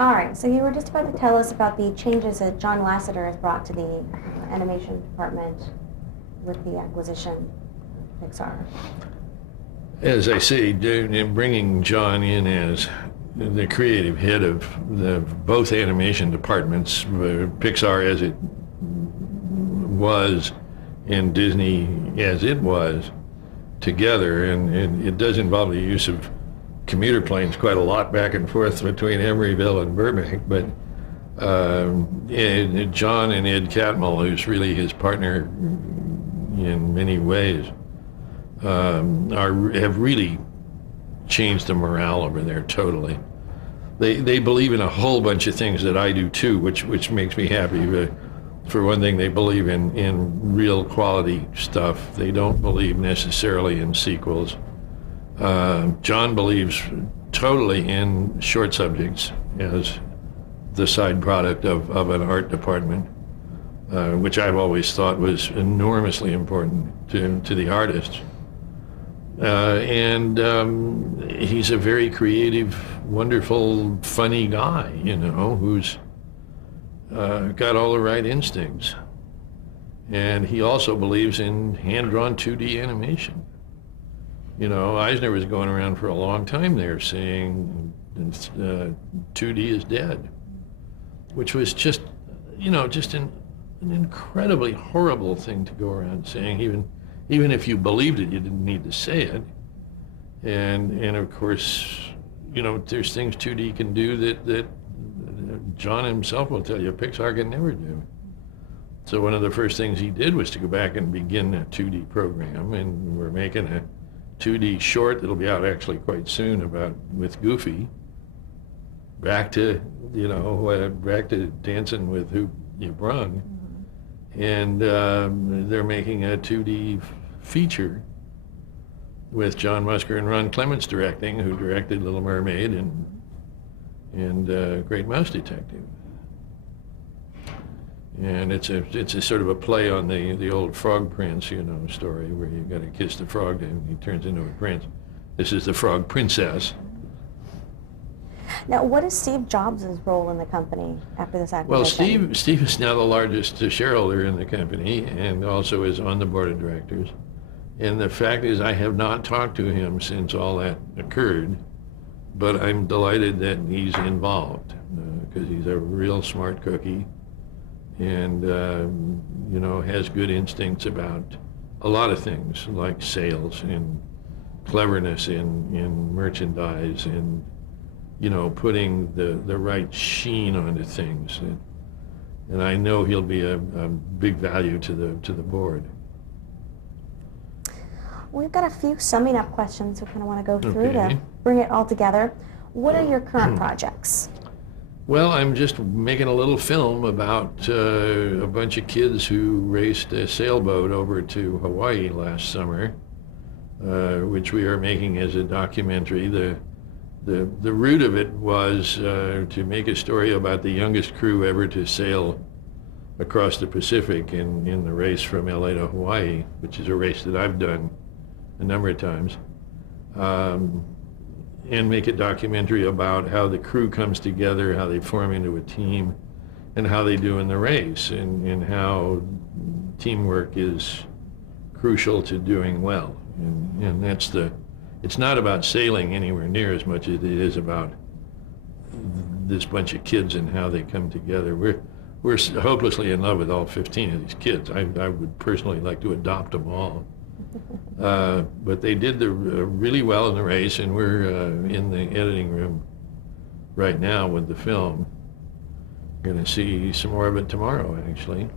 All right, so you were just about to tell us about the changes that John Lasseter has brought to the animation department with the acquisition of Pixar. As I say, bringing John in as the creative head of both animation departments, Pixar as it was and Disney as it was, together, and it does involve the use of commuter planes quite a lot back and forth between Emeryville and Burbank, but John and Ed Catmull, who's really his partner in many ways, have really changed the morale over there totally. They believe in a whole bunch of things that I do too, which makes me happy. But for one thing, they believe in real quality stuff. They don't believe necessarily in sequels. John believes totally in short subjects as the side product of an art department, which I've always thought was enormously important to the artists. And he's a very creative, wonderful, funny guy, who's got all the right instincts. And he also believes in hand-drawn 2D animation. Eisner was going around for a long time there saying 2D is dead, which was just an incredibly horrible thing to go around saying. Even if you believed it, you didn't need to say it. And of course, there's things 2D can do that John himself will tell you Pixar can never do. So one of the first things he did was to go back and begin a 2D program, and we're making a 2D short that'll be out actually quite soon with Goofy. Back to dancing with who you brung. And they're making a 2D feature with John Musker and Ron Clements directing, who directed Little Mermaid and Great Mouse Detective. And it's a sort of a play on the old Frog Prince, story where you got to kiss the frog and he turns into a prince. This is the Frog Princess. Now, what is Steve Jobs' role in the company after this acquisition? Well, Steve is now the largest shareholder in the company and also is on the board of directors. And the fact is, I have not talked to him since all that occurred, but I'm delighted that he's involved because he's a real smart cookie and, has good instincts about a lot of things like sales and cleverness in merchandise and putting the right sheen onto things, and I know he'll be a big value to the board. We've got a few summing up questions we kind of want to go through Okay. to bring it all together. What are your current projects? Well, I'm just making a little film about a bunch of kids who raced a sailboat over to Hawaii last summer, which we are making as a documentary. The root of it was to make a story about the youngest crew ever to sail across the Pacific in the race from LA to Hawaii, which is a race that I've done a number of times, and make a documentary about how the crew comes together, how they form into a team, and how they do in the race, and how teamwork is crucial to doing well. And it's not about sailing anywhere near as much as it is about this bunch of kids and how they come together. We're hopelessly in love with all 15 of these kids. I would personally like to adopt them all. But they did really well in the race, and we're in the editing room right now with the film. Going to see some more of it tomorrow, actually.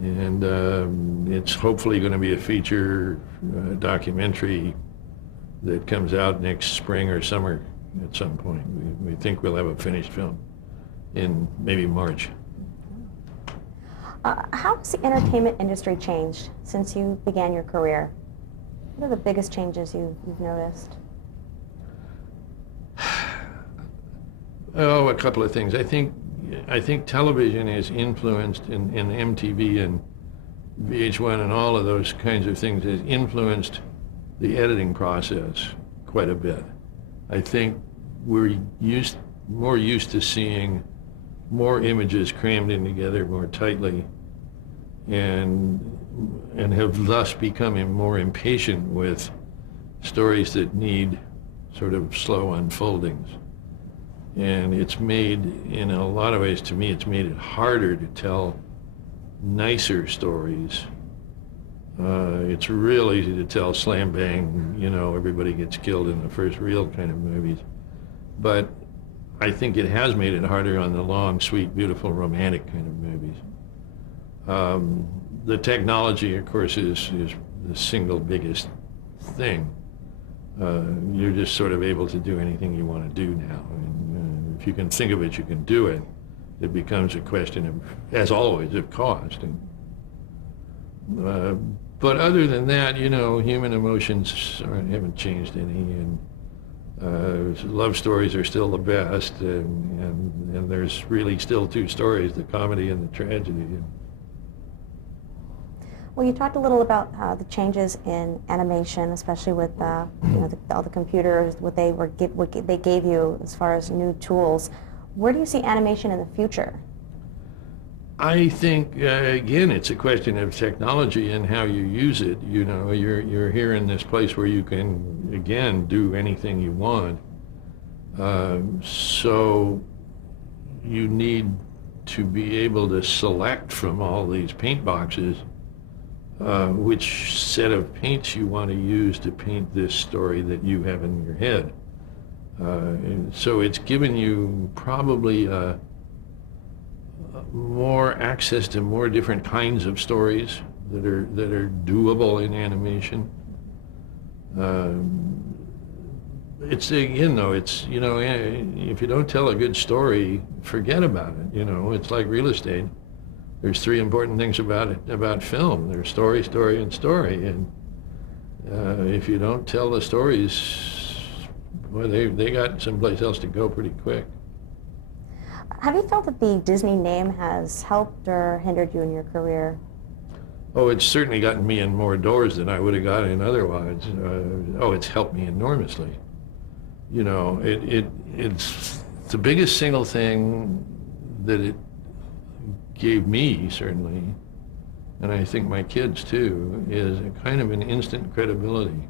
And it's hopefully going to be a feature documentary that comes out next spring or summer at some point. We think we'll have a finished film in maybe March. How has the entertainment industry changed since you began your career? What are the biggest changes you've noticed? Oh, a couple of things. I think television has influenced, and MTV and VH1 and all of those kinds of things has influenced the editing process quite a bit. I think we're more used to seeing more images crammed in together more tightly, and have thus become more impatient with stories that need sort of slow unfoldings. And it's made, in a lot of ways, to me, it's made it harder to tell nicer stories. It's real easy to tell slam bang, everybody gets killed in the first reel kind of movies. But I think it has made it harder on the long, sweet, beautiful, romantic kind of movies. The technology, of course, is the single biggest thing. You're just sort of able to do anything you want to do now. And if you can think of it, you can do it. It becomes a question of, as always, of cost. But other than that, human emotions haven't changed any, and love stories are still the best, and there's really still two stories, the comedy and the tragedy. Well, you talked a little about the changes in animation, especially with all the computers, what they gave you as far as new tools. Where do you see animation in the future? I think, again, it's a question of technology and how you use it. You're here in this place where you can, again, do anything you want. So you need to be able to select from all these paint boxes which set of paints you want to use to paint this story that you have in your head. So it's given you probably more access to more different kinds of stories that are doable in animation. It's again though, it's if you don't tell a good story, forget about it. It's like real estate. There's three important things about film. There's story, story, and story. And if you don't tell the stories, boy, they got someplace else to go pretty quick. Have you felt that the Disney name has helped or hindered you in your career? Oh, it's certainly gotten me in more doors than I would have gotten in otherwise. It's helped me enormously. It's the biggest single thing that it gave me, certainly, and I think my kids too, is a kind of an instant credibility.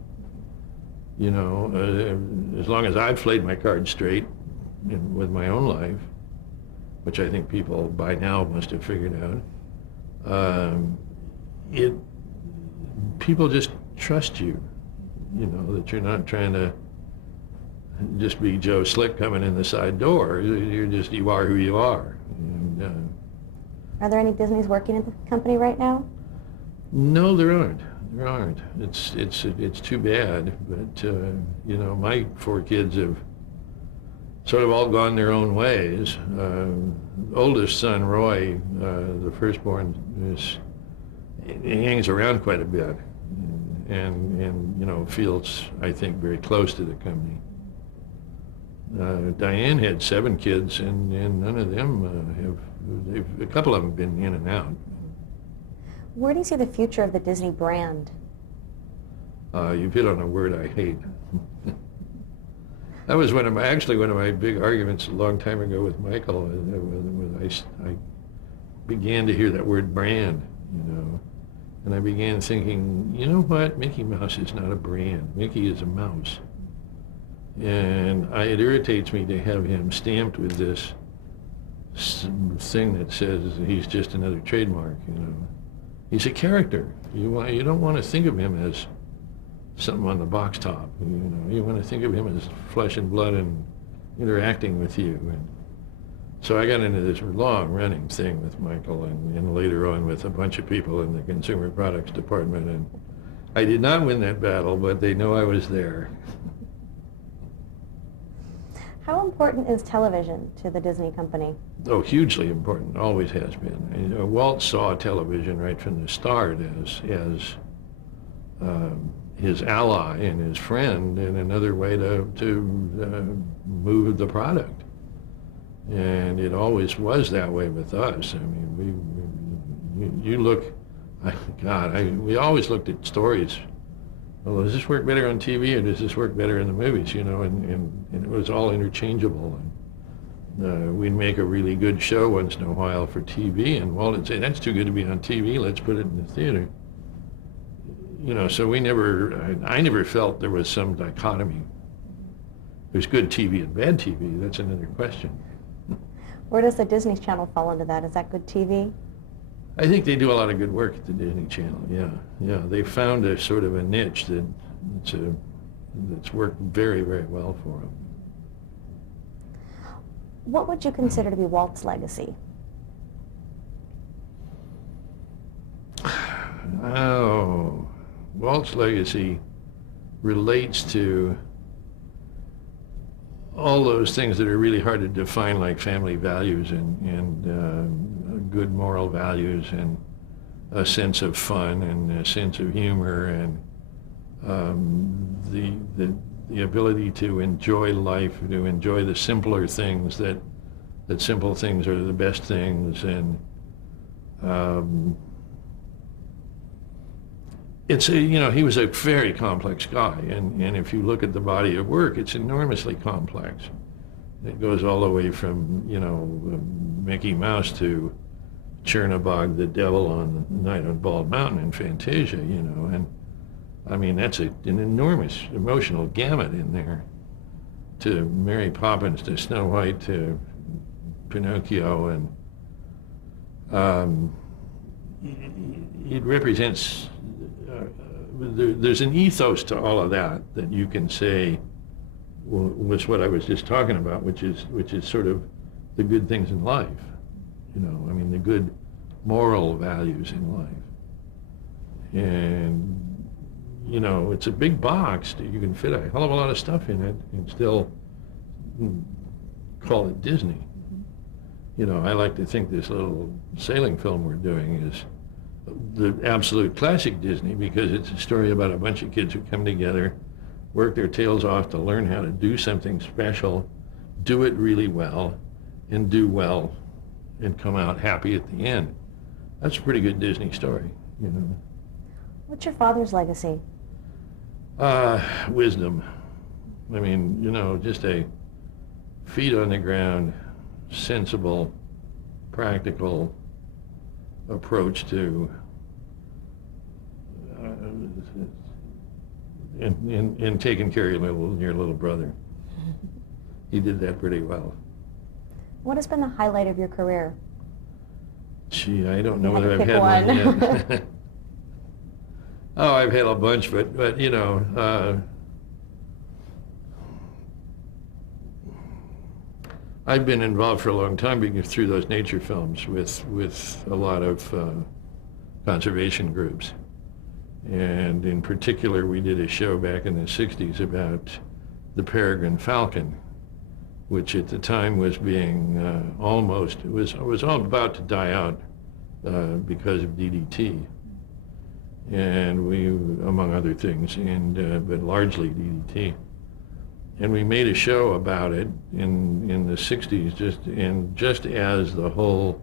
As long as I've played my cards straight with my own life, which I think people by now must have figured out, people just trust you, that you're not trying to just be Joe Slick coming in the side door. You are who you are. And, are there any Disneys working at the company right now? No, there aren't. There aren't. It's too bad. But my four kids have sort of all gone their own ways. Oldest son, Roy, the firstborn, he hangs around quite a bit, and feels, I think, very close to the company. Diane had 7 kids, and none of them a couple of them have been in and out. Where do you see the future of the Disney brand? You've hit on a word I hate. That was one of my big arguments a long time ago with Michael. I began to hear that word brand, and I began thinking, you know what? Mickey Mouse is not a brand. Mickey is a mouse. And it irritates me to have him stamped with this thing that says he's just another trademark, He's a character. You don't want to think of him as something on the box top, You want to think of him as flesh and blood and interacting with you. And so I got into this long-running thing with Michael and later on with a bunch of people in the consumer products department. And I did not win that battle, but they know I was there. How important is television to the Disney company? Oh, hugely important, always has been. Walt saw television right from the start as his ally and his friend and another way to move the product. And it always was that way with us. I mean, you look, God, we always looked at stories well, does this work better on TV or does this work better in the movies? You know, and it was all interchangeable. And we'd make a really good show once in a while for TV, and Walt would say, "That's too good to be on TV. Let's put it in the theater." You know, so I never felt there was some dichotomy. There's good TV and bad TV. That's another question. Where does the Disney Channel fall into that? Is that good TV? I think they do a lot of good work at the Disney Channel. Yeah, yeah. They found a sort of a niche that's worked very, very well for them. What would you consider to be Walt's legacy? Oh, Walt's legacy relates to all those things that are really hard to define, like family values and good moral values and a sense of fun and a sense of humor and the ability to enjoy life, to enjoy the simpler things, that simple things are the best things. And he was a very complex guy, and if you look at the body of work, it's enormously complex. It goes all the way from, Mickey Mouse to Chernabog the Devil on the Night on Bald Mountain and Fantasia, and I mean, that's an enormous emotional gamut in there, to Mary Poppins, to Snow White, to Pinocchio, and it represents, there's an ethos to all of that you can say was what I was just talking about, which is sort of the good things in life, I mean, the good moral values in life. And it's a big box. You can fit a hell of a lot of stuff in it and still call it Disney. I like to think this little sailing film we're doing is the absolute classic Disney, because it's a story about a bunch of kids who come together, work their tails off to learn how to do something special, do it really well, and do well, and come out happy at the end. That's a pretty good Disney story, What's your father's legacy? Wisdom. I mean, just a feet on the ground, sensible, practical approach to in taking care of your little brother. He did that pretty well. What has been the highlight of your career? Gee, I don't know You had whether to I've pick had one one. yet. Oh, I've had a bunch, but I've been involved for a long time through those nature films with a lot of conservation groups. And in particular, we did a show back in the 60s about the peregrine falcon, which at the time was being was all about to die out because of DDT. And we, among other things, but largely DDT. And we made a show about it in the 60s, just as the whole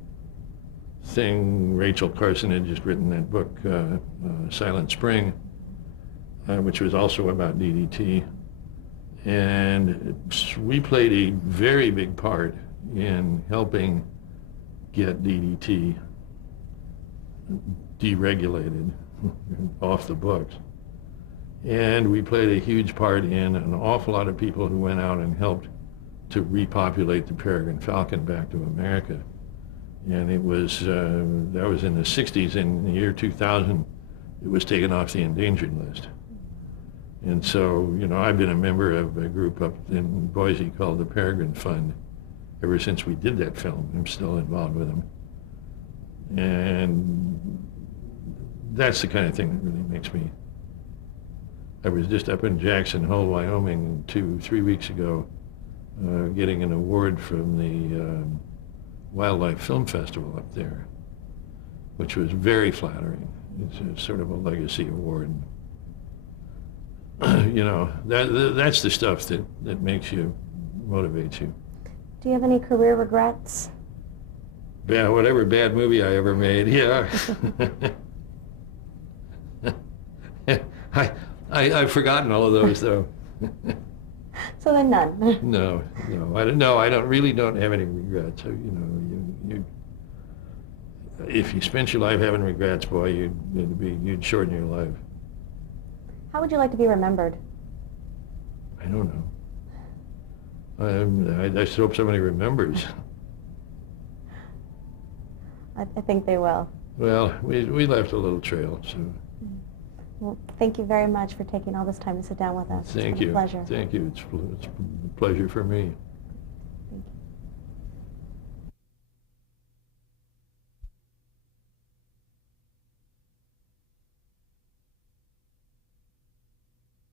thing, Rachel Carson had just written that book, Silent Spring, which was also about DDT. And we played a very big part in helping get DDT deregulated off the books. And we played a huge part in an awful lot of people who went out and helped to repopulate the peregrine falcon back to America. And it was, that was in the 60s. In the year 2000, it was taken off the endangered list. And so, I've been a member of a group up in Boise called the Peregrine Fund ever since we did that film. I'm still involved with them. And that's the kind of thing that really makes me. I was just up in Jackson Hole, Wyoming 2-3 weeks ago, getting an award from the Wildlife Film Festival up there, which was very flattering. It's a sort of a legacy award. That's the stuff that makes you, motivates you. Do you have any career regrets? Yeah, whatever bad movie I ever made, yeah. I've forgotten all of those, though. So then none. No, I really don't have any regrets. So, you know, if you spent your life having regrets, boy, you'd shorten your life. How would you like to be remembered? I don't know. I just hope somebody remembers. I think they will. Well, we left a little trail, so Well, thank you very much for taking all this time to sit down with us. thank It's been you. a pleasure. Thank you. It's a pleasure for me.